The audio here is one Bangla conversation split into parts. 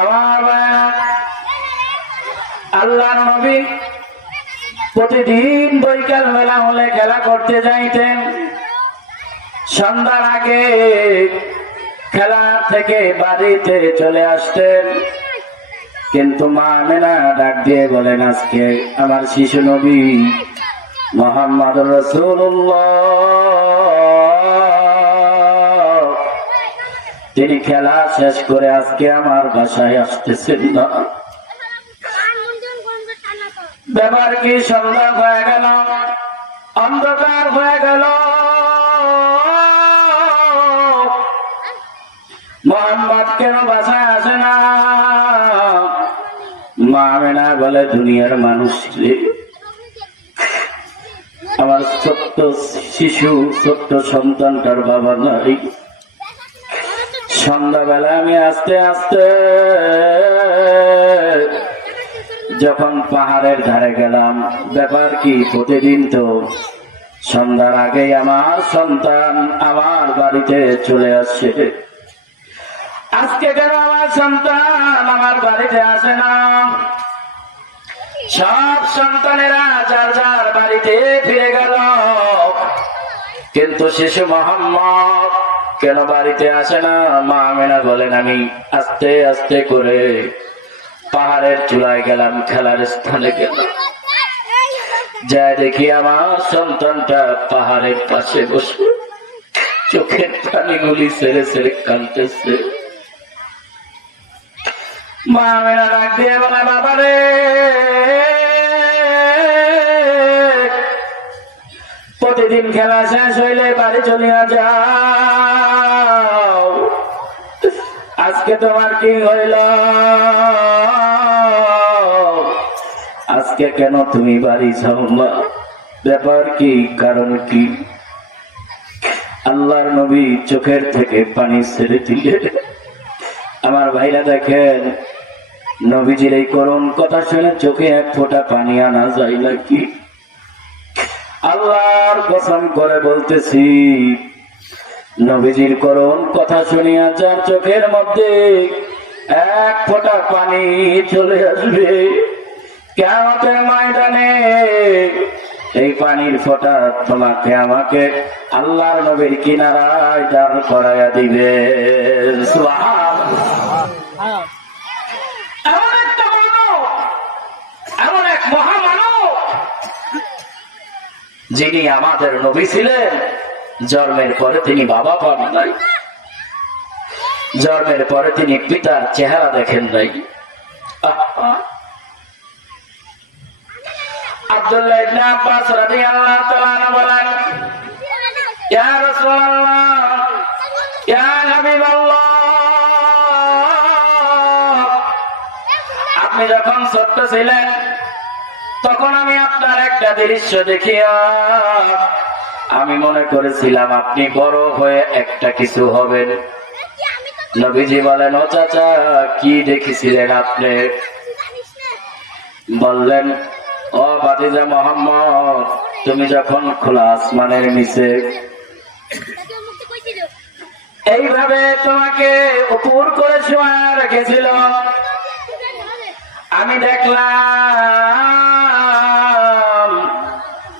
আমার আল্লাহর নবী প্রতিদিন বৈকাল বেলা হলে খেলা করতে যাইতেন। সন্ধ্যার আগে খেলা থেকে বাড়িতে চলে আসতেন। কিন্তু মা আমেনা ডাক দিয়ে বলেন, আজকে আমার শিশু নবী মুহাম্মদুর রাসূলুল্লাহ তিনি খেলা শেষ করে আজকে আমার বাসায় আসতেছেন না। ব্যাপার কি? সন্ধ্যা হয়ে গেল, অন্ধকার হয়ে গেল, মোহাম্মদ কেন বাসায় আসে না? মা আমেনা বলে, দুনিয়ার মানুষ ছিলে আমার ছোট্ট শিশু, ছোট্ট সন্তানটার বাবা নাই। সন্ধ্যাবেলা আমি আস্তে আস্তে যখন পাহাড়ের ধারে গেলাম, ব্যাপার কি? প্রতিদিন তো সন্ধ্যার আগেই আমার সন্তান আমার বাড়িতে চলে আসছে। আজকে কেন আমার সন্তান আমার বাড়িতে আসে না? সব সন্তানেরা যার যার বাড়িতে ফিরে গেল, কিন্তু শিশু মোহাম্মদ কেন বাড়িতে আসে না? মা আমেনা বলেন, আমি আস্তে আস্তে করে পাহাড়ের চূড়ায় গেলাম, খেলার স্থানে গেলাম, যা দেখি আমার সন্তানটা পাহাড়ের পাশে বসে চোখের পানিগুলি ছেড়ে ছেড়ে কাঁদতেছে। মা আমেনা ডাক দিয়ে বলে, বাবা রে, প্রতিদিন খেলা শেষ হইলে বাড়ি চলিয়া যাও, আজকে তোমার কি হইল? আজকে কেন তুমি বাড়ি যাও না? ব্যাপার কি? কারণ কি? আল্লাহর নবী চোখের থেকে পানি ছেড়ে দিলে। আমার ভাইরা দেখেন, নবীজির এই করুণ কথা শুনে চোখে এক ফোঁটা পানি আনা যায় নাকি? আল্লাহর কসম করে বলতেছি, নবীজির করুণ কথা শুনিয়া যার চোখের মধ্যে এক ফোঁটা পানি চলে আসবে, কিয়ামতের ময়দানে এই পানির ফোঁটা তোমাকে আমাকে আল্লাহর নবীর কিনারায় দাঁড় করাইয়া দিবে। সুবহানাল্লাহ। এমন একটা মানব, এমন এক মহামানব যিনি আমাদের নবী ছিলেন, জন্মের পরে তিনি বাবা পান নাই, জন্মের পরে তিনি পিতার চেহারা দেখেন নাই। আব্দুল্লাহ ইবনে আব্বাস রাদিয়াল্লাহু তাআলা আনহু বলেন, ইয়া রাসূলুল্লাহ, ইয়া হাবিবাল্লাহ, আপনি যখন ছোট্ট ছিলেন তখন আমি আপনার একটা দৃশ্য দেখিয়া আমি মনে করেছিলাম আপনি বড় হয়ে একটা কিছু হবেন। নবীজি বলেন, ও চাচা, কি দেখেছিলেন আপনি? বললেন, ও ভাতিজা মোহাম্মদ, তুমি যখন খোলা আসমানের নিচে এইভাবে তোমাকে উপর করে শোয়া রেখেছিল, আমি দেখলাম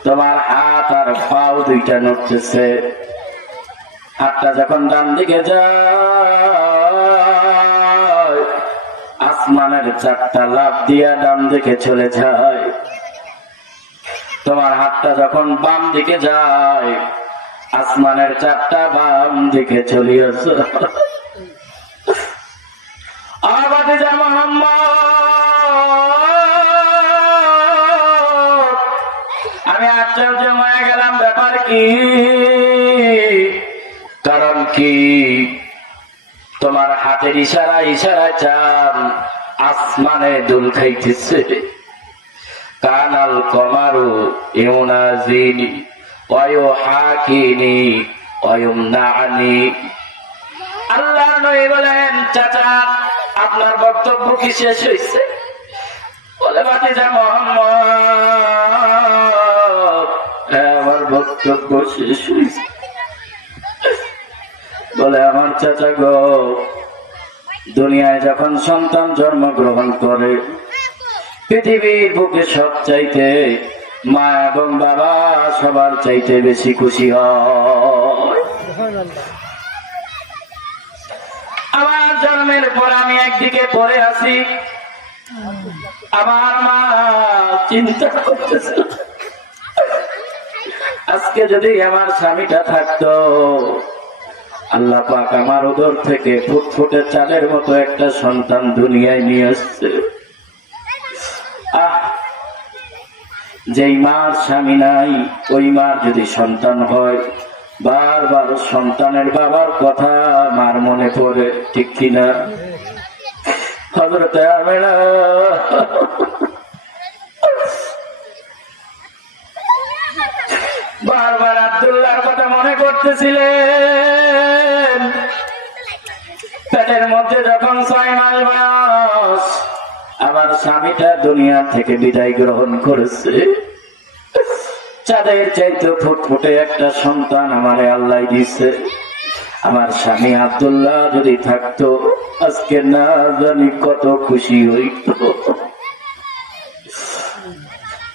তোমার হাত আর পাও দুইটা নড়তেছে। হাতটা যখন ডান দিকে যায়, আসমানের চারটা লাফ দিয়া ডান দিকে চলে যায়। তোমার হাতটা যখন বাম দিকে যায়, আসমানের চারটা বাম দিকে চলিয়েছে। আবাদিজা মোহাম্মদ, আমি আশ্চর্য হয়ে গেলাম, ব্যাপার কি? কারণ কি? তোমার হাতের ইশারা ইশারা চান আসমানে দুল খাইতেছে। কানাল কমারু ইউনাজিনি ওয়ায়ুহাকিনি ওয়ায়ুমনানি। আল্লাহর নবী বলেন, চাচা, আপনার বক্তব্য কি শেষ হয়েছে? বলে, ভাতিজা মোহাম্মদ, আমার বক্তব্য শেষ হয়েছে। বলে, আমার চাচা গো, দুনিয়ায় যখন সন্তান জন্মগ্রহণ করে পৃথিবীর বুকে সব চাইতে মা এবং বাবা সবার চাইতে বেশি খুশি হয়। আমার জন্মের পর আমি একদিকে পড়ে আছি, আমার মা চিন্তা করতেছে আজকে যদি আমার স্বামীটা থাকতো, আল্লাহ পাক আমার উদর থেকে ফুটফুটে চালের মতো একটা সন্তান দুনিয়ায় নিয়ে আসছে। যেই মার স্বামী নাই ওই মার যদি সন্তান হয়, বারবার সন্তানের বাবার কথা মার মনে পড়ে, ঠিক কিনা? হযরত আমিনা বারবার আব্দুল্লাহর কথা মনে করতেছিলেন। পেটের মধ্যে যখন 6 মাস বয়স আমার স্বামীটা দুনিয়া থেকে বিদায় গ্রহণ করেছে, চাঁদের চাইতে ফুটফুটে একটা সন্তান আমারে আল্লাহ দিছে। আমার স্বামী আব্দুল্লাহ যদি থাকতো আজকে না জানি কত খুশি হইত।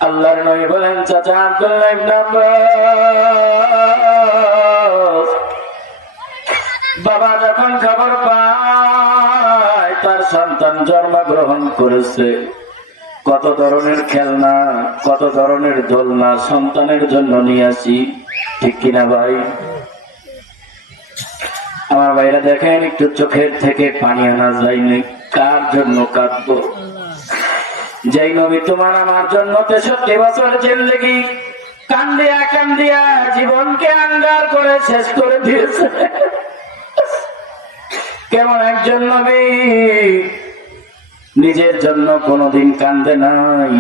আল্লাহর নবী বলেন, চাচা আব্দুল্লাহ ইবনে আব্বাস বাবা যখন খবর পায় তার সন্তান জন্মগ্রহণ করেছে, কত ধরনের খেলনা, কত ধরনের দোলনা সন্তানের জন্য নিয়ে আসি, ঠিক কিনা ভাই? আমার ভাইরা দেখেন, একটু চোখের থেকে পানি আনা যায়নি, কার জন্য কাঁদবো? যেই নবী তোমার আমার জন্য 63 বছর জিন্দেগি কান্দিয়া কান্দিয়া জীবনকে আন্দার করে শেষ করে দিয়েছে, কেমন একজন নবী নিজের জন্য কোনোদিন কান্দে নাই,